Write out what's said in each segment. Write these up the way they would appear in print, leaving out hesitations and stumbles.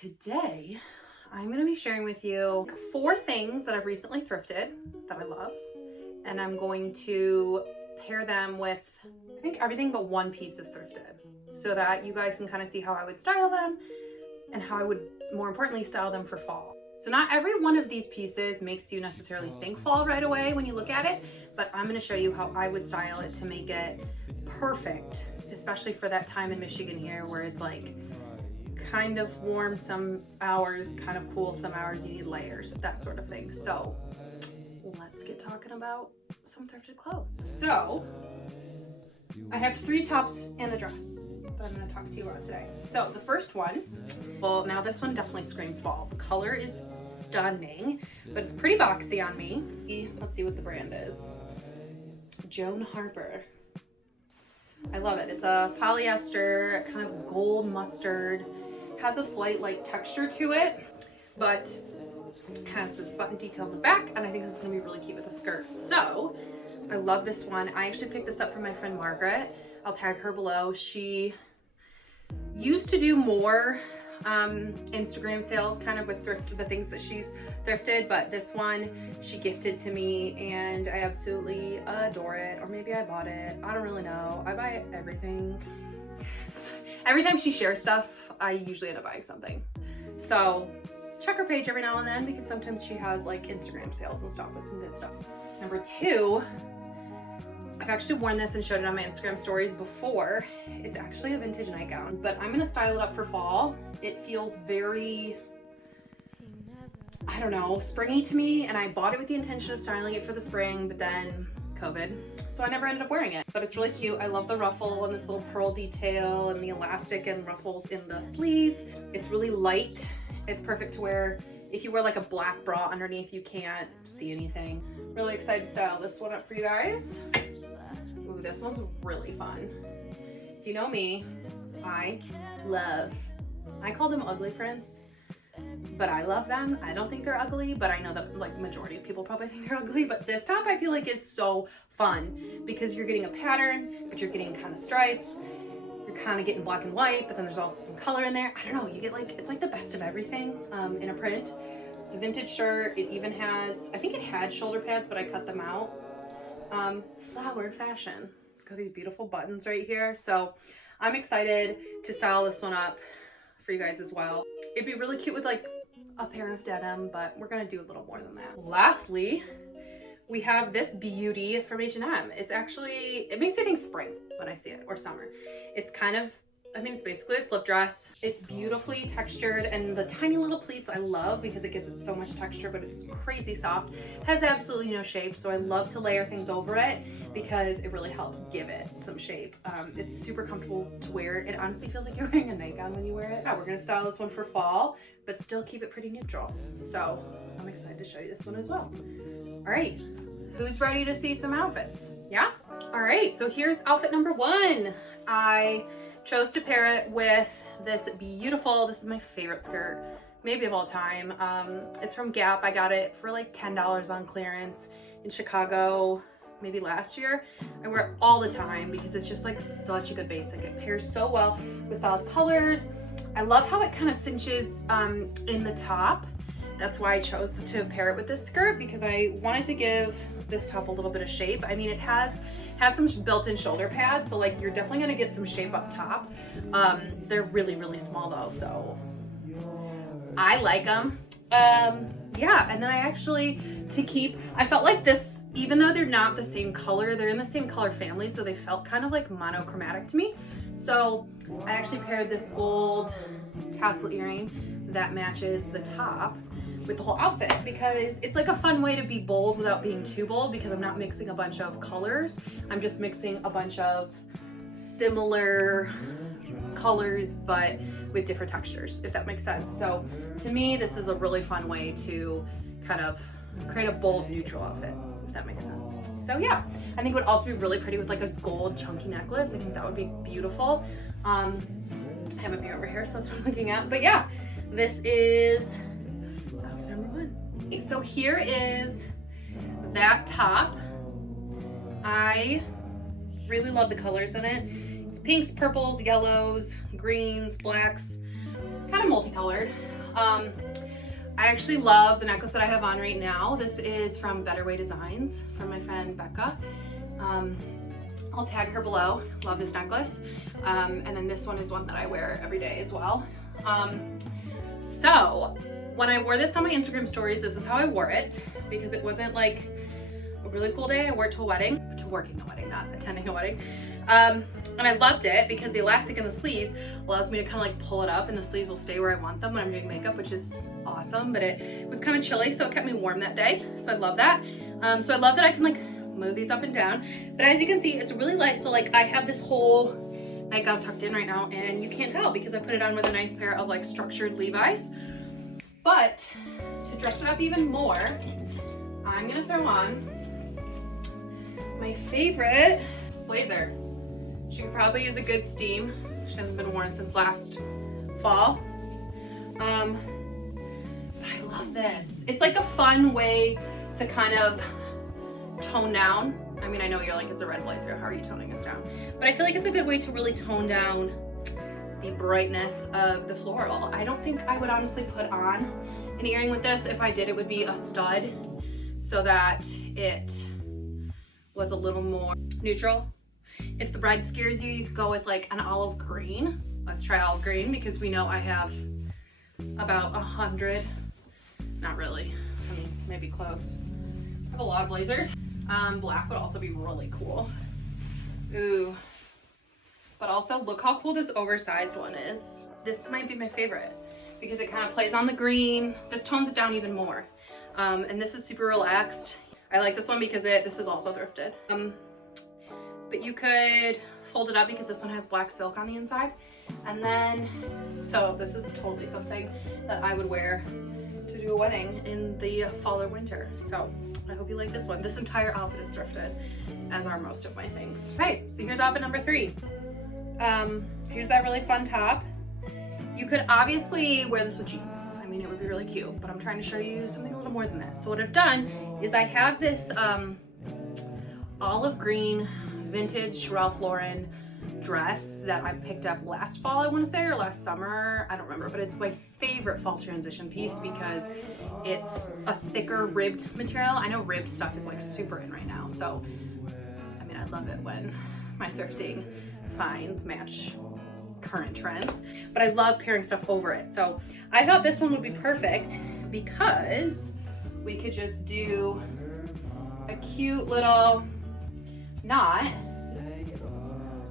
Today, I'm going to be sharing with you 4 things that I've recently thrifted that I love, and I'm going to pair them with, I think everything but one piece is thrifted, so that you guys can kind of see how I would style them and how I would, more importantly, style them for fall. So not every one of these pieces makes you necessarily think fall right away when you look at it, but I'm going to show you how I would style it to make it perfect, especially for that time in Michigan here where it's like kind of warm some hours, kind of cool some hours, you need layers, that sort of thing. So let's get talking about some thrifted clothes. So I have 3 tops and a dress that I'm going to talk to you about today. So the first one, well, now this one definitely screams fall. The color is stunning, but it's pretty boxy on me. Let's see what the brand is. Joan Harper. I love it. It's a polyester, kind of gold mustard. Has a slight like texture to it, but has this button detail in the back, and I think this is going to be really cute with a skirt. So I love this one. I actually picked this up from my friend Margaret. I'll tag her below. She used to do more Instagram sales kind of with the things that she's thrifted, but this one she gifted to me and I absolutely adore it. Or maybe I bought it, I don't really know. I buy everything. So every time she shares stuff, I usually end up buying something. So check her page every now and then, because sometimes she has like Instagram sales and stuff with some good stuff. Number 2, I've actually worn this and showed it on my Instagram stories before. It's actually a vintage nightgown, but I'm gonna style it up for fall. It feels very, I don't know, springy to me, and I bought it with the intention of styling it for the spring, but then COVID, so I never ended up wearing it. But it's really cute. I love the ruffle and this little pearl detail and the elastic and ruffles in the sleeve. It's really light. It's perfect to wear if you wear like a black bra underneath, you can't see anything. Really excited to style this one up for you guys. Ooh, this one's really fun. If you know me, I call them ugly prints, but I love them. I don't think they're ugly, but I know that like majority of people probably think they're ugly. But this top I feel like is so fun because you're getting a pattern, but you're getting kind of stripes. You're kind of getting black and white, but then there's also some color in there. I don't know, you get like, it's like the best of everything in a print. It's a vintage shirt. It even has, I think it had shoulder pads, but I cut them out. Flower fashion. It's got these beautiful buttons right here. So I'm excited to style this one up for you guys as well. It'd be really cute with like a pair of denim, but we're gonna do a little more than that. Lastly, we have this beauty from H&M. It's actually, it makes me think spring when I see it, or summer. It's kind of, I mean, it's basically a slip dress. It's beautifully textured, and the tiny little pleats I love because it gives it so much texture, but it's crazy soft. Has absolutely no shape, so I love to layer things over it because it really helps give it some shape. It's super comfortable to wear. It honestly feels like you're wearing a nightgown when you wear it. Yeah, we're gonna style this one for fall, but still keep it pretty neutral. So I'm excited to show you this one as well. All right, who's ready to see some outfits? Yeah? All right, so here's outfit number 1. I chose to pair it with this beautiful, this is my favorite skirt, maybe of all time. It's from Gap. I got it for like $10 on clearance in Chicago, maybe last year. I wear it all the time because it's just like such a good basic. It pairs so well with solid colors. I love how it kind of cinches in the top. That's why I chose to pair it with this skirt, because I wanted to give this top a little bit of shape. I mean, it has some built-in shoulder pads, so like you're definitely gonna get some shape up top. They're really, really small though, so I like them. Yeah, and then I actually, I felt like this, even though they're not the same color, they're in the same color family, so they felt kind of like monochromatic to me. So I actually paired this gold tassel earring that matches the top with the whole outfit, because it's like a fun way to be bold without being too bold, because I'm not mixing a bunch of colors. I'm just mixing a bunch of similar colors, but with different textures, if that makes sense. So to me, this is a really fun way to kind of create a bold neutral outfit, if that makes sense. So yeah, I think it would also be really pretty with like a gold chunky necklace. I think that would be beautiful. I have a mirror over here, so that's what I'm looking at. But yeah, this is outfit number 1. So here is that top. I really love the colors in it. It's pinks, purples, yellows, greens, blacks. kind of multicolored. I actually love the necklace that I have on right now. This is from Better Way Designs from my friend Becca. I'll tag her below. Love this necklace. And then this one is one that I wear every day as well. So when I wore this on my Instagram stories, this is how I wore it, because it wasn't like a really cool day. I wore it to a wedding, to working a wedding, not attending a wedding. And I loved it because the elastic in the sleeves allows me to kind of like pull it up, and the sleeves will stay where I want them when I'm doing makeup, which is awesome. But it was kind of chilly, so it kept me warm that day. So I love that. So I love that I can like move these up and down. But as you can see, it's really light. So like I have this whole nightgown tucked in right now, and you can't tell because I put it on with a nice pair of like structured Levi's. But to dress it up even more, I'm gonna throw on my favorite blazer. She could probably use a good steam. She hasn't been worn since last fall. But I love this. It's like a fun way to kind of tone down. I mean, I know you're like, it's a red blazer, how are you toning this down? But I feel like it's a good way to really tone down the brightness of the floral. I don't think I would honestly put on an earring with this. If I did, it would be a stud so that it was a little more neutral. If the red scares you, you could go with like an olive green. Let's try olive green because we know I have about 100, not really, I mean, maybe close. I have a lot of blazers. Black would also be really cool. Ooh. But also look how cool this oversized one is. This might be my favorite because it kind of plays on the green. This tones it down even more. And this is super relaxed. I like this one because this is also thrifted. But you could fold it up because this one has black silk on the inside. And then, so this is totally something that I would wear to do a wedding in the fall or winter. So I hope you like this one. This entire outfit is thrifted, as are most of my things. Okay, so here's outfit number 3. Here's that really fun top. You could obviously wear this with jeans. I mean, it would be really cute, but I'm trying to show you something a little more than that. So what I've done is I have this olive green vintage Ralph Lauren dress that I picked up last fall, I want to say, or last summer, I don't remember, but it's my favorite fall transition piece because it's a thicker ribbed material. I know ribbed stuff is like super in right now, so I mean, I love it when my thrifting finds match current trends, but I love pairing stuff over it. So I thought this one would be perfect because we could just do a cute little knot,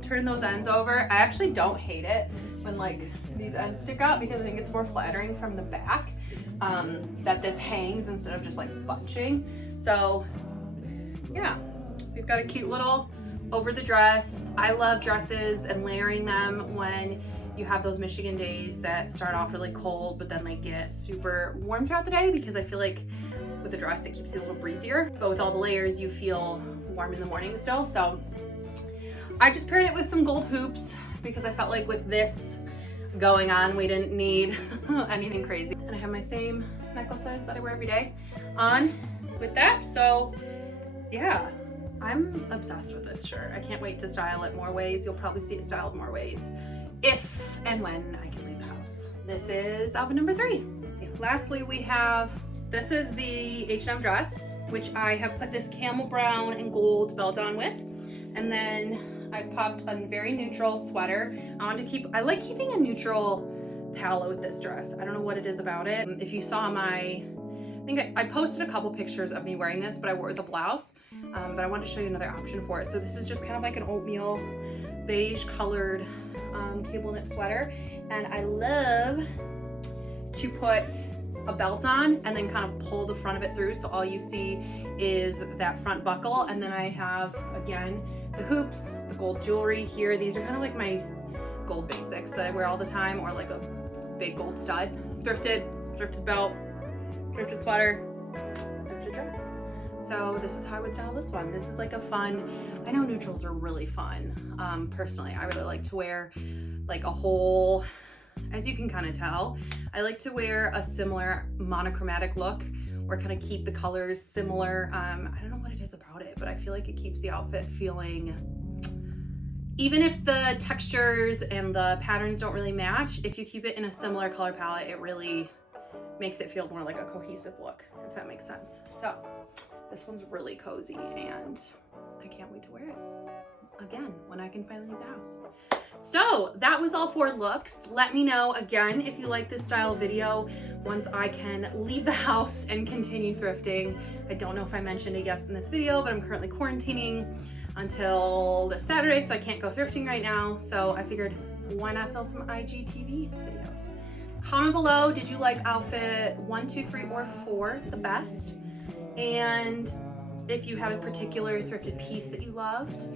turn those ends over. I actually don't hate it when like these ends stick out because I think it's more flattering from the back that this hangs instead of just like bunching. So yeah, we've got a cute little over the dress. I love dresses and layering them when you have those Michigan days that start off really cold but then they get super warm throughout the day, because I feel like with the dress it keeps you a little breezier, but with all the layers you feel warm in the morning still. So I just paired it with some gold hoops because I felt like with this going on we didn't need anything crazy. And I have my same necklaces that I wear every day on with that. So yeah, I'm obsessed with this shirt. I can't wait to style it more ways. You'll probably see it styled more ways if and when I can leave the house. This is outfit number 3. Lastly, we have, this is the H&M dress, which I have put this camel brown and gold belt on with. And then I've popped a very neutral sweater. I like keeping a neutral palette with this dress. I don't know what it is about it. If you saw I think I posted a couple pictures of me wearing this, but I wore the blouse. But I wanted to show you another option for it. So this is just kind of like an oatmeal beige colored cable knit sweater. And I love to put a belt on and then kind of pull the front of it through. So all you see is that front buckle. And then I have, again, the hoops, the gold jewelry here. These are kind of like my gold basics that I wear all the time, or like a big gold stud. Thrifted belt, thrifted sweater, thrifted dress. So this is how I would style this one. This is like a fun, I know neutrals are really fun. Personally, I really like to wear like a whole, as you can kind of tell, I like to wear a similar monochromatic look or kind of keep the colors similar. I don't know what it is about it, but I feel like it keeps the outfit feeling even if the textures and the patterns don't really match, if you keep it in a similar color palette, it really makes it feel more like a cohesive look, if that makes sense. So this one's really cozy and I can't wait to wear it again when I can finally leave the house. So that was all 4 looks. Let me know again if you like this style of video once I can leave the house and continue thrifting. I don't know if I mentioned it yet in this video, but I'm currently quarantining until this Saturday, so I can't go thrifting right now. So I figured, why not film some IGTV videos? Comment below, did you like outfit 1, 2, 3, or 4 the best? And if you had a particular thrifted piece that you loved,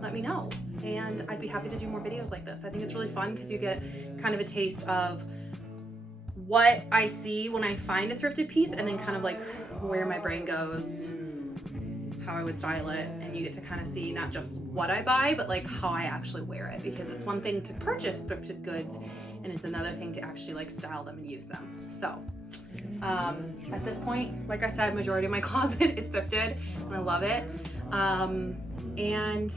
let me know. And I'd be happy to do more videos like this. I think it's really fun because you get kind of a taste of what I see when I find a thrifted piece and then kind of like where my brain goes, how I would style it, and you get to kind of see not just what I buy, but like how I actually wear it, because it's one thing to purchase thrifted goods and it's another thing to actually like style them and use them. So at this point, like I said, majority of my closet is thrifted and I love it. And